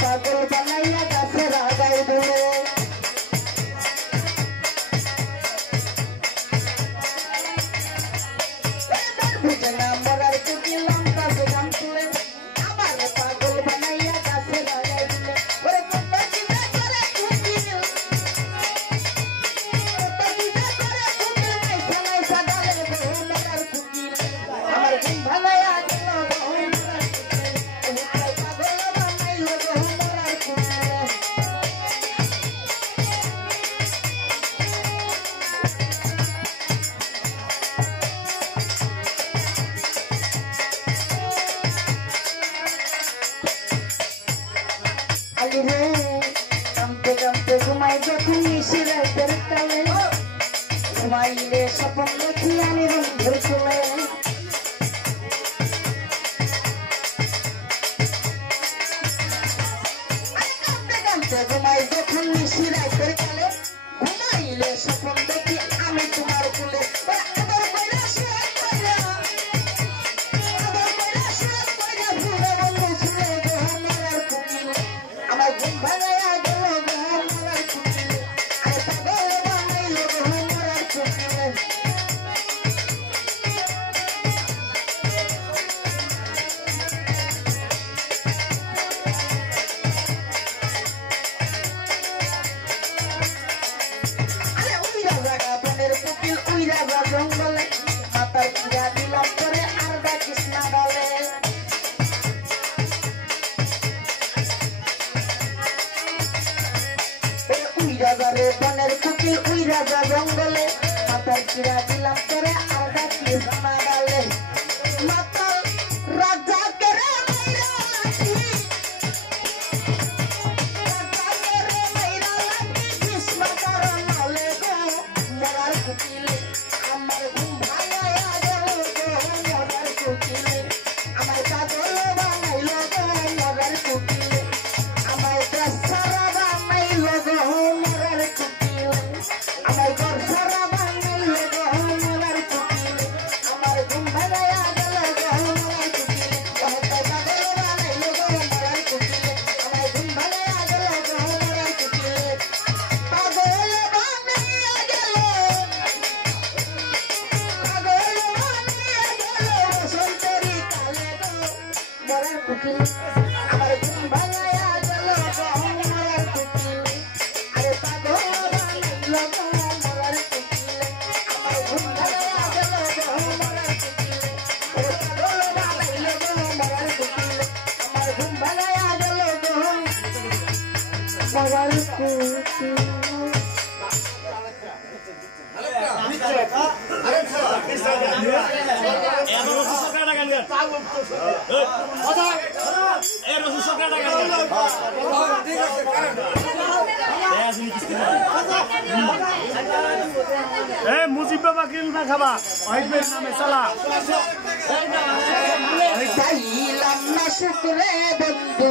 पागल बनाइया गाছে রাগাই ধরে বুঝনা মরার কুকিলাম কাছে গাম তুলে আমার পাগল বানাইয়া গাছে রাগাই দিলে ওরে কোনটা চিন্তা করে কুকিল কোনটা চিন্তা করে কুকিল নাই সাগালে বহু মরার কুকিল আমার ঘুম ভাঙায়া গেল বহু মরার কামতে কামতে ঘুমাই যখন মিশিরাই বেরকালে ঘুমাইলে স্বপ্ন দেখি আমি বন্ধুর চলে কামতে কামতে ঘুমাই যখন মিশিরাই বেরকালে ঘুমাইলে স্বপ্ন দেখি আমি তোমার কুলে জঙ্গলে মাতার কিরা দিলাম করে আর ডাকিস না বলে উই রাজারে বনের কুকিল উই রাজা জঙ্গলে মাতার কিরা দিলাম করে আর ডাকিস না বলে মাতাল রাজা করে মাইরা লাঠি রাজা করে মাইরা লাঠি বিষ্ণু করো নলে গো মরার কুকিলে আমার ঘুম ভাঙায়া গেল গো মরার কুকিলে আমার পাগল বানাইল গো মরার কুকিলে আমার দশরা বানাইল গো মরার কুকিলে আমার দশরা বানাইল গো মরার কুকিলে আমার ঘুম ভাঙায়া গেল গো মরার কুকিলে আমার পাগল বানাইল গো মরার কুকিলে আমার ঘুম ভাঙায়া গেল গো মরার কুকিলে পাগল বানাইয়া গেল মরার কুকিল আমার ঘুম ভাঙায়া গেল গো মরার কুকিল আরে পাগল বানাইল গো মরার কুকিল আমার ঘুম ভাঙায়া গেল গো মরার কুকিল আরে পাগল বানাইল গো মরার কুকিল আমার ঘুম ভাঙায়া গেল গো মরার কুকিল মুজিব বাবা কিলমা খাবা ওইবের নামে চালা পাইলাম না শুক্রে বন্ধু